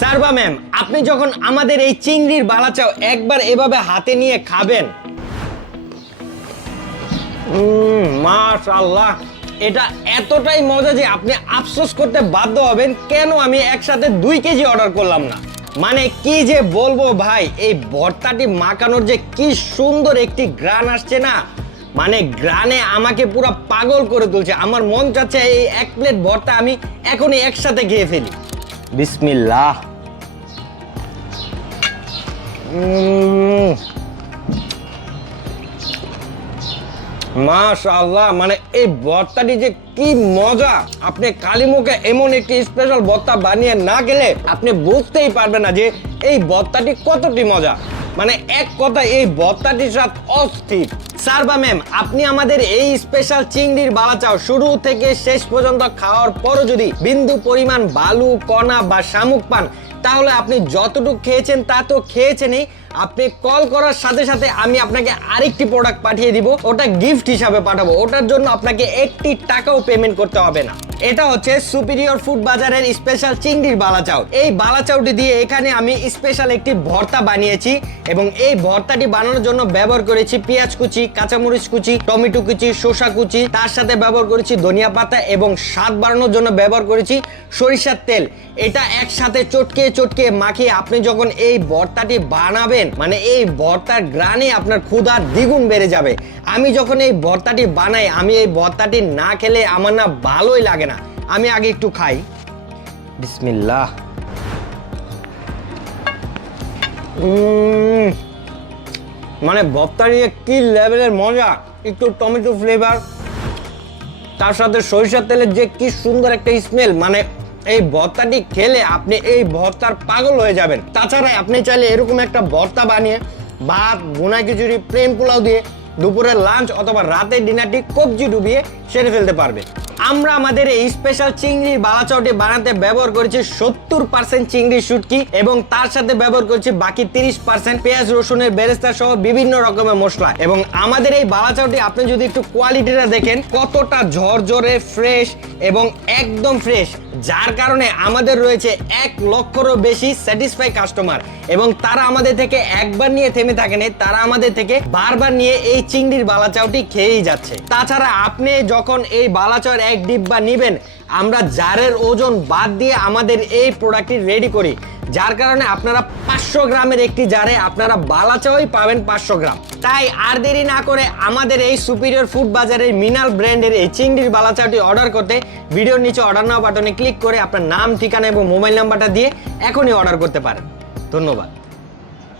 সারবা ma'am, আপনি যখন আমাদের এই চিংড়ির বালাচাও একবার এভাবে হাতে নিয়ে খাবেন। মাশাল্লাহ এটা এতটাই মজা যে আপনি আফসোস করতে বাধ্য হবেন, কেন আমি একসাথে দুই কেজি অর্ডার করলাম না? মানে কি যে বলব ভাই, এই ভর্তাটি মাখানোর যে কি সুন্দর একটি গ্রান আসছে না? মানে গ্রানে আমাকে পুরো পাগল করে তুলছে। আমার মন চাচ্ছে এই এক প্লেট ভর্তা আমি এখনই একসাথে খেয়ে ফেলি। বিসমিল্লাহ। উম, মাশাআল্লাহ মানে এই যে কি মজা। আপনি কালী মুখে এমন একটি স্পেশাল বানিয়ে না গেলে আপনি বুঝতেই পারবেন না যে এই ভর্তাটি কতটি মজা। মানে এক কথা এই ভর্তাটির অস্থির। সারবা ম্যাম আপনি আমাদের এই স্পেশাল চিংড়ির বালাচাও শুরু থেকে শেষ পর্যন্ত খাওয়ার পরও যদি বিন্দু পরিমাণ বালু, কণা বা শামুক পান তাহলে আপনি যতটুকু খেয়েছেন তা তো খেয়েছেনই। আপনি কল করার সাথে সাথে আমি আপনাকে আরেকটি প্রোডাক্ট পাঠিয়ে দিব, ওটা গিফট হিসাবে পাঠাবো। ওটার জন্য আপনাকে একটি টাকাও পেমেন্ট করতে হবে না। এটা হচ্ছে সুপিরিয়র ফুড বাজারের স্পেশাল চিংড়ির বালাচাউ। এই বালাচাউটি দিয়ে এখানে আমি স্পেশাল একটি ভর্তা বানিয়েছি এবং এই ভর্তাটি বানানোর জন্য ব্যবহার করেছি পেঁয়াজ কুচি, কাঁচামরিচ কুচি, টমেটো কুচি, শসা কুচি, তার সাথে ব্যবহার করেছি ধনিয়া পাতা এবং স্বাদ বাড়ানোর জন্য ব্যবহার করেছি সরিষার তেল। এটা একসাথে চটকে চটকে মাখিয়ে আপনি যখন এই ভর্তাটি বানাবেন মানে এই ভর্তার গ্রানে আপনার ক্ষুধা দ্বিগুণ বেড়ে যাবে। আমি যখন এই ভর্তাটি বানাই, আমি এই ভর্তাটি না খেলে আমার না ভালোই লাগে না। আমি আগে একটু খাই। বিসমিল্লাহ। মানে ভর্তাটি যে কি লেভেলের মজা? একটু টমেটো ফ্লেভার তার সাথে সরিষার তেলের যে কি সুন্দর একটা স্মেল মানে এই ভর্তাটি খেলে আপনি এই ভর্তার পাগল হয়ে যাবেন। তাছাড়া আপনি চাইলে এরকম একটা ভর্তা বানিয়ে ভাত, ভুনা খিচুড়ি প্লেন পোলাও দিয়ে দুপুরের লাঞ্চ অথবা রাতের ডিনারটি কবজি ডুবিয়ে সেরে ফেলতে পারবে। আমরা আমাদের এই স্পেশাল চিংড়ির বালাচাওটি বানাতে ব্যবহার করেছি সত্তর পার্সেন্ট চিংড়ি শুটকি এবং তার সাথে ব্যবহার করেছি বাকি তিরিশ পার্সেন্ট পেঁয়াজ, রসুনের বেরেস্তা সহ বিভিন্ন রকমের মশলা। এবং আমাদের এই বালাচাওটি আপনি যদি একটু কোয়ালিটিটা দেখেন, কতটা ঝরঝরে ফ্রেশ এবং একদম ফ্রেশ যার কারণে আমাদের রয়েছে এক লক্ষরও বেশি স্যাটিসফাই কাস্টমার এবং তারা আমাদের থেকে একবার নিয়ে থেমে থাকেনি, তারা আমাদের থেকে বারবার নিয়ে এই চিংড়ির বালাচাওটি খেয়েই যাচ্ছে। তাছাড়া আপনি যখন এই বালাচাওর এক ডিব্বা নিবেন, আমরা জারের ওজন বাদ দিয়ে আমাদের এই প্রোডাক্টটি রেডি করি। যার কারণে আপনারা পাঁচশো গ্রামের একটি জারে আপনারা বালাচাওই পাবেন পাঁচশো গ্রাম। তাই আর দেরি না করে আমাদের এই সুপিরিয়র ফুড বাজারের মিনাল ব্র্যান্ডের এই চিংড়ির বালাচাওটি অর্ডার করতে ভিডিওর নিচে অর্ডার নাও বাটনে ক্লিক করে আপনার নাম, ঠিকানা এবং মোবাইল নাম্বারটা দিয়ে এখনই অর্ডার করতে পারেন। ধন্যবাদ।